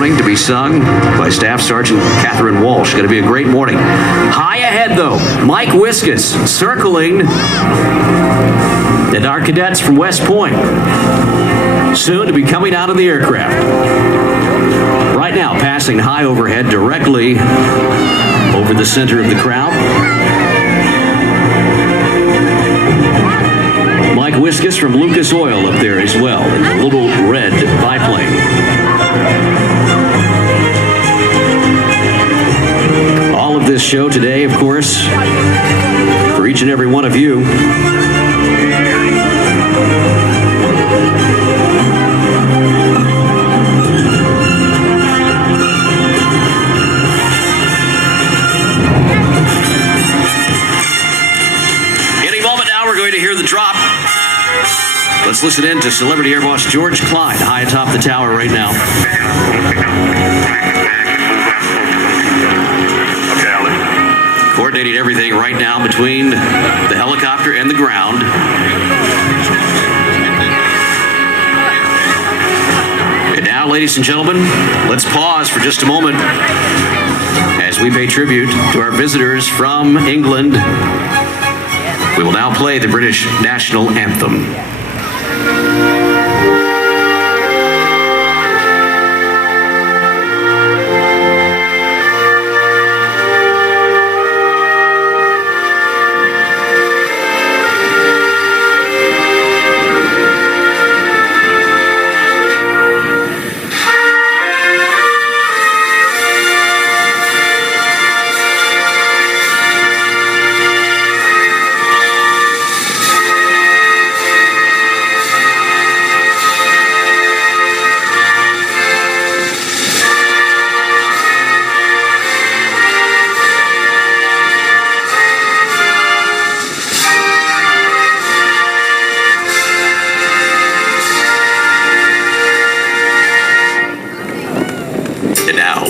Morning to be sung by Staff Sergeant Catherine Walsh. Going to be a great morning. High ahead, though, Mike Wiskus circling and our cadets from West Point. Soon to be coming out of the aircraft. Right now, passing high overhead directly over the center of the crowd. Mike Wiskus from Lucas Oil up there as well in the little red biplane. All of this show today, of course, for each and every one of you. Any moment now, we're going to hear the drop. Let's listen in to Celebrity Air Boss George Klein, high atop the tower right now. Coordinating everything right now between the helicopter and the ground. And now, ladies and gentlemen, let's pause for just a moment as we pay tribute to our visitors from England. We will now play the British National Anthem.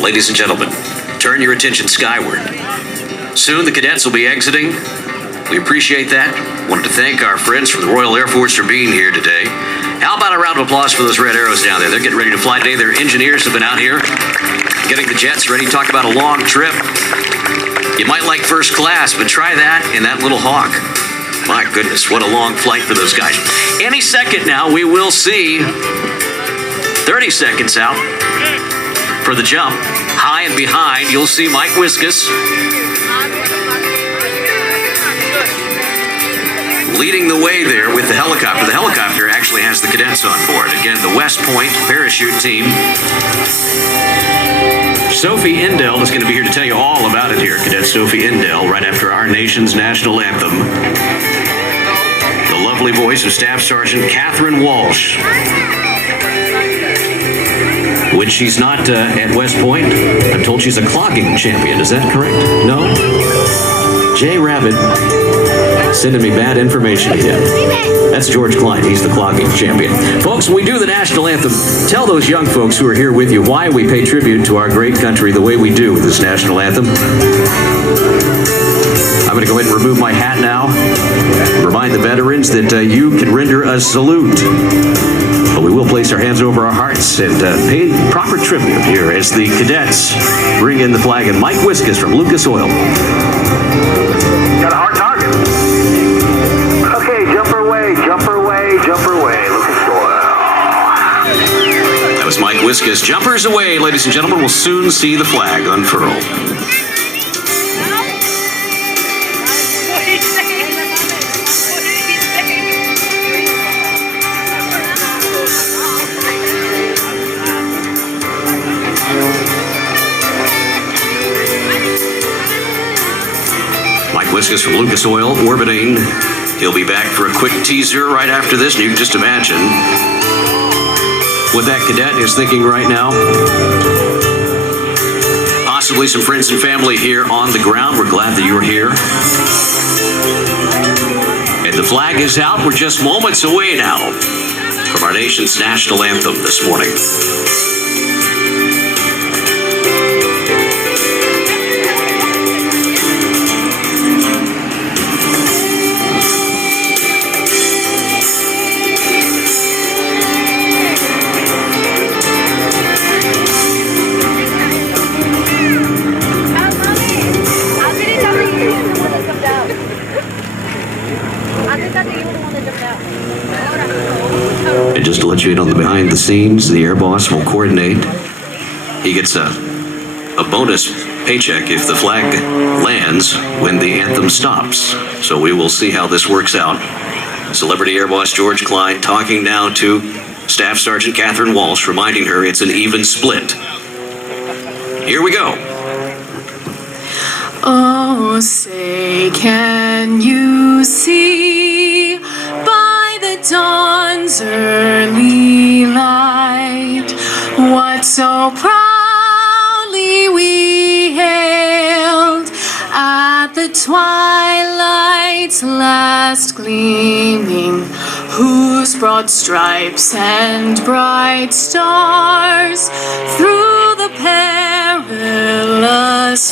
Ladies and gentlemen, turn your attention skyward. Soon the cadets will be exiting. We appreciate that. Wanted to thank our friends from the Royal Air Force for being here today. How about a round of applause for those red arrows down there? They're getting ready to fly today. Their engineers have been out here getting the jets ready. Talk about a long trip. You might like first class, but try that in that little Hawk. My goodness, what a long flight for those guys. Any second now, we will see 30 seconds out for the jump. High and behind, you'll see Mike Wiskus leading the way there with the helicopter. The helicopter actually has the cadets on board. Again, the West Point parachute team. Sophie Indell is going to be here to tell you all about it here. Cadet Sophie Indell, right after our nation's national anthem. The lovely voice of Staff Sergeant Catherine Walsh. When she's not at West Point, I'm told she's a clogging champion. Is that correct? No? Jay Rabbit sending me bad information again. That's George Klein. He's the clogging champion. Folks, when we do the national anthem, tell those young folks who are here with you why we pay tribute to our great country the way we do with this national anthem. I'm going to go ahead and remove my hat now. Remind the veterans that you can render a salute. But we will place our hands over our hearts and pay proper tribute here as the cadets bring in the flag. And Mike Wiskus from Lucas Oil. Got a hard target. Okay, jumper away, jumper away, jumper away. Lucas Oil. That was Mike Wiskus. Jumpers away, ladies and gentlemen. We'll soon see the flag unfurl. Wiskus from Lucas Oil orbiting. He'll be back for a quick teaser right after this, and you can just imagine what that cadet is thinking right now. Possibly some friends and family here on the ground. We're glad that you're here. And the flag is out. We're just moments away now from our nation's national anthem this morning. behind the scenes. The air boss will coordinate. He gets a bonus paycheck if the flag lands when the anthem stops. So we will see how this works out. Celebrity Air Boss George Clyde talking now to Staff Sergeant Catherine Walsh, reminding her it's an even split. Here we go. Oh, say, can you see by the dawn's early light what so proudly we hailed at the twilight's last gleaming, whose broad stripes and bright stars through the perilous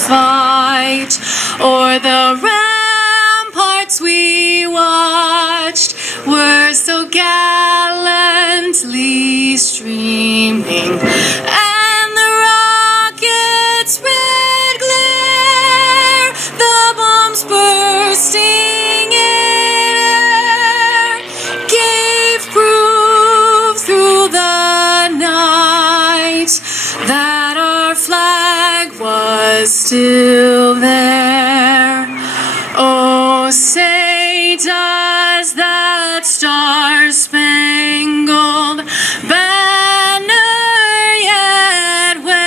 fight o'er the ramparts we watched were so gallantly streaming, and the rockets' red glare, the bombs bursting in air, gave proof through the night that our flag was still there. Oh, say, does that star-spangled banner yet wave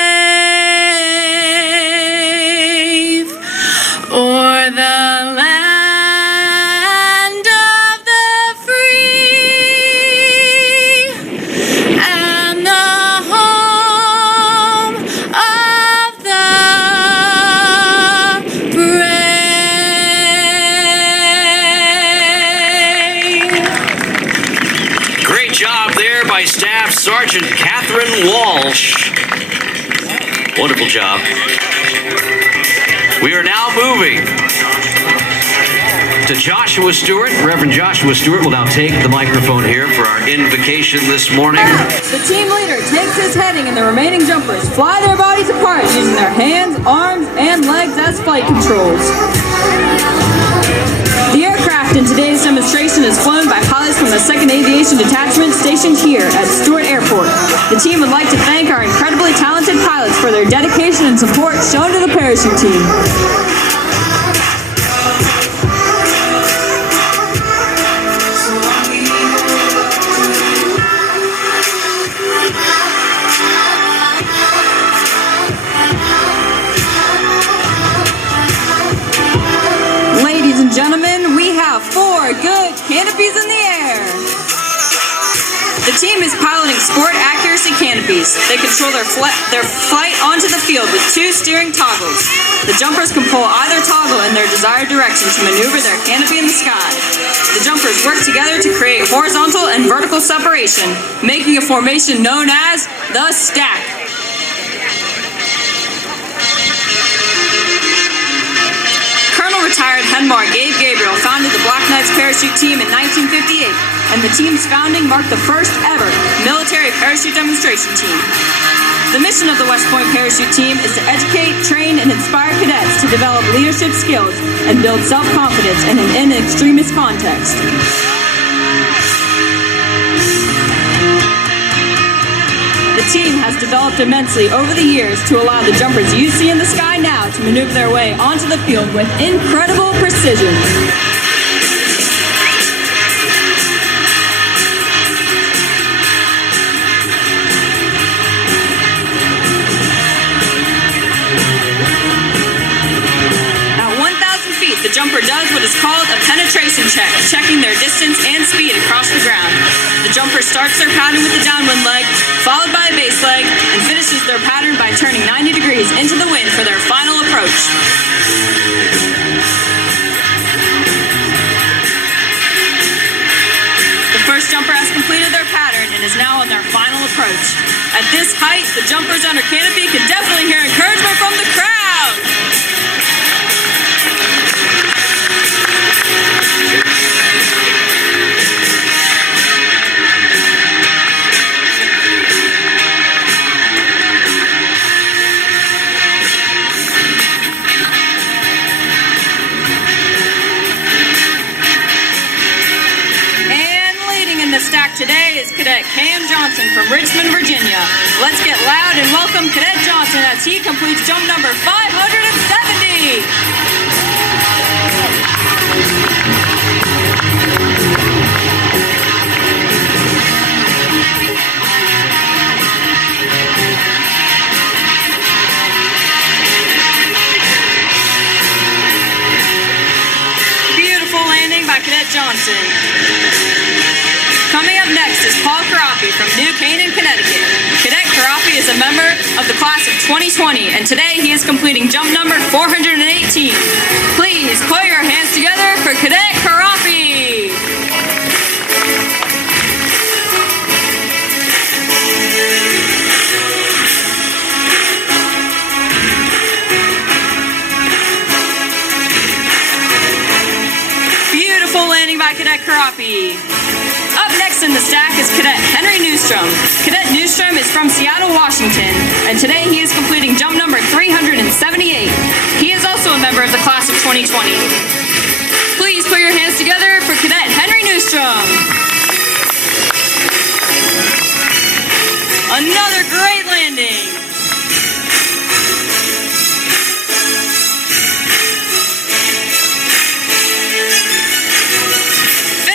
o'er the land of the free and the home of the brave? Great job there by Staff Sergeant Catherine Walsh. Wonderful job. We are now moving to Joshua Stewart. Reverend Joshua Stewart will now take the microphone here for our invocation this morning. The team leader takes his heading and the remaining jumpers fly their bodies apart using their hands, arms, and legs as flight controls. The aircraft in today's demonstration is flown by pilots from the 2nd Aviation Detachment stationed here at Stewart Airport. The team would like to thank our incredibly talented pilots for their dedication and support shown to the parachute team. Ladies and gentlemen, we have 4 good canopies in the air. The team is piloting sport accuracy canopies. They control their flight onto the field with 2 steering toggles. The jumpers can pull either toggle in their desired direction to maneuver their canopy in the sky. The jumpers work together to create horizontal and vertical separation, making a formation known as the stack. Retired Henmar Gabe Gabriel founded the Black Knights parachute team in 1958, and the team's founding marked the first ever military parachute demonstration team. The mission of the West Point Parachute Team is to educate, train, and inspire cadets to develop leadership skills and build self-confidence in an extremist context. The team has developed immensely over the years to allow the jumpers you see in the sky now to maneuver their way onto the field with incredible precision. At 1,000 feet, the jumper does what is called a penetration check, checking their distance and speed across the ground. The jumper starts their pattern with the downwind leg, followed by a base leg, and finishes their pattern by turning 90 degrees into the wind for their final approach. The first jumper has completed their pattern and is now on their final approach. At this height, the jumpers under canopy can definitely hear encouragement from the crowd. Today is Cadet Cam Johnson. Johnson from Richmond, Virginia. Let's get loud and welcome Cadet Johnson as he completes jump number 570. Beautiful landing by Cadet Johnson. Coming up next is Paul Carapi from New Canaan, Connecticut. Cadet Carapi is a member of the class of 2020, and today he is completing jump number 418. Please put your hands together for Cadet Carapi. Beautiful landing by Cadet Carapi. Up next in the stack is Cadet Henry Newstrom. Cadet Newstrom is from Seattle, Washington, and today he is completing jump number 378. He is also a member of the class of 2020. Please put your hands together for Cadet Henry Newstrom. Another great landing.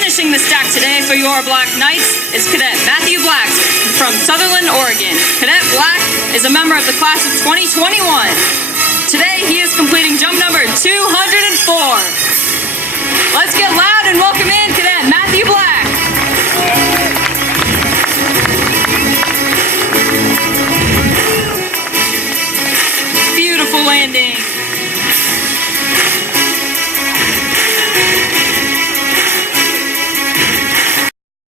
Finishing the stack today for your Black Knights is Cadet Matthew Black from Sutherland, Oregon. Cadet Black is a member of the class of 2021. Today he is completing jump number 204. Let's get loud and welcome in Cadet Matthew Black. Beautiful landing.